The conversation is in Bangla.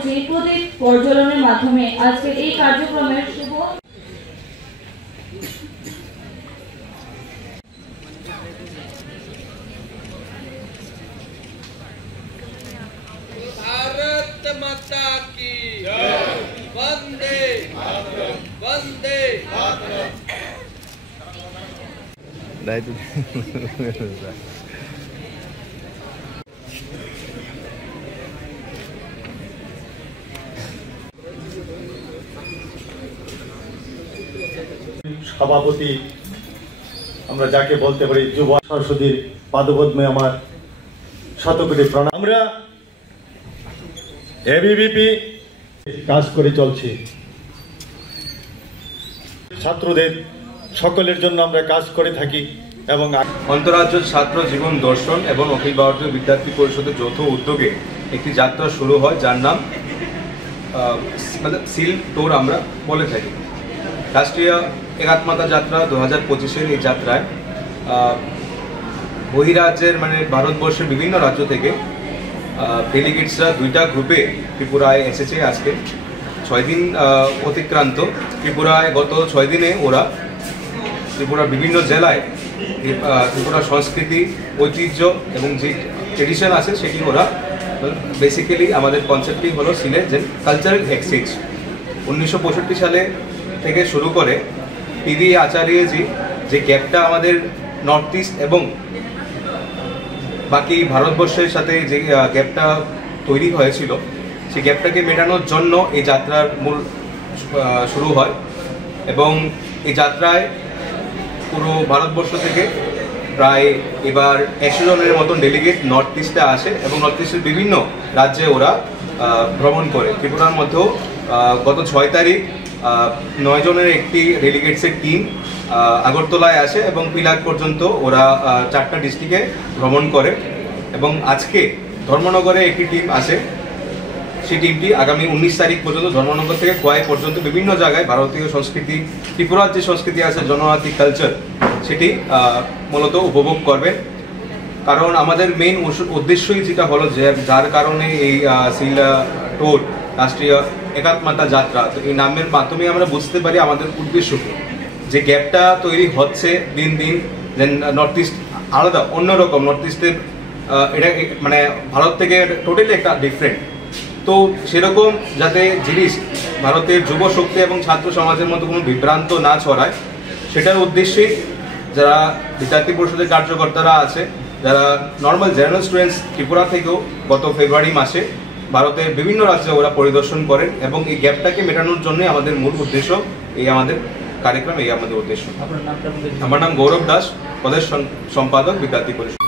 করছি প্রদীপ প্রজ্বলনের মাধ্যমে আজকের এই কার্যক্রমের শুভ भारत माता की जय। वंदे मातरम। वंदे मातरम। সভাপতি আমরা যাকে বলতে পারি যুব সরস্বতীর পাদপদ্মে আমার শতকোটি প্রণাম। আমরা এবিভিপি কাজ করে চলছি, ছাত্রদের সকলের জন্য আমরা কাজ করে থাকি এবং অন্তরাজ্য ছাত্র জীবন দর্শন এবং অখিল ভারতীয় বিদ্যার্থী পরিষদের যৌথ উদ্যোগে একটি যাত্রা শুরু হয়, যার নাম সিল ট্যুর আমরা বলে থাকি। রাষ্ট্রীয় একাত্মতা যাত্রা 2025-এর এই যাত্রায় বহিরাজ্যের মানে ভারতবর্ষের বিভিন্ন রাজ্য থেকে ডেলিগেটসরা দুইটা গ্রুপে ত্রিপুরায় এসেছে। আজকে 6 দিন অতিক্রান্ত। ত্রিপুরায় গত 6 দিনে ওরা ত্রিপুরার বিভিন্ন জেলায় ত্রিপুরার সংস্কৃতি, ঐতিহ্য এবং যে ট্রেডিশন আছে সেটি ওরা বেসিক্যালি আমাদের কনসেপ্টই হলো সিলেট যে কালচারাল এক্সচেঞ্জ। 1965 সালে থেকে শুরু করে পিভি আচার্যজি যে গ্যাপটা আমাদের নর্থ ইস্ট এবং বাকি ভারতবর্ষের সাথে যে গ্যাপটা তৈরি হয়েছিল সেই গ্যাপটাকে মেটানোর জন্য এই যাত্রার মূল শুরু হয় এবং এই যাত্রায় পুরো ভারতবর্ষ থেকে প্রায় এবার 100 জনের মতন ডেলিগেট নর্থ ইস্টে আসে এবং নর্থ ইস্টের বিভিন্ন রাজ্যে ওরা ভ্রমণ করে। ত্রিপুরার মধ্যেও গত 6 তারিখ 9 জনের একটি ডেলিগেটসের টিম আগরতলায় আসে এবং পিলাক পর্যন্ত ওরা 4টা ডিস্ট্রিক্টে ভ্রমণ করে এবং আজকে ধর্মনগরে একটি টিম আসে। সেই টিমটি আগামী 19 তারিখ পর্যন্ত ধর্মনগর থেকে খোয়াই পর্যন্ত বিভিন্ন জায়গায় ভারতীয় সংস্কৃতি, ত্রিপুরার যে সংস্কৃতি আছে জনজাতি কালচার সেটি মূলত উপভোগ করবেন। কারণ আমাদের মেইন উদ্দেশ্যই যেটা হলো যে যার কারণে এই সিল ট্যুর রাষ্ট্রীয় একাত্মতা যাত্রা, তো এই নামের মাধ্যমে আমরা বুঝতে পারি আমাদের উদ্দেশ্যকে, যে গ্যাপটা তৈরি হচ্ছে দিন দিন। দেন নর্থ ইস্ট আলাদা অন্যরকম, নর্থ ইস্টের এটা মানে ভারত থেকে টোটালি একটা ডিফারেন্ট। তো সেরকম যাতে জিনিস ভারতের যুব শক্তি এবং ছাত্র সমাজের মধ্যে কোনো বিভ্রান্ত না ছড়ায় সেটার উদ্দেশ্যেই যারা বিদ্যার্থী পরিষদের কার্যকর্তারা আছে, যারা নর্মাল জেনারেল স্টুডেন্টস ত্রিপুরা থেকেও গত ফেব্রুয়ারি মাসে ভারতের বিভিন্ন রাজ্যে ওরা পরিদর্শন করেন এবং এই গ্যাপটাকে মেটানোর জন্য আমাদের মূল উদ্দেশ্য, এই আমাদের কার্যক্রম, এই আমাদের উদ্দেশ্য। আমার নাম গৌরব দাস, প্রদেশ সম্পাদক বিদ্যার্থী পরিষদ।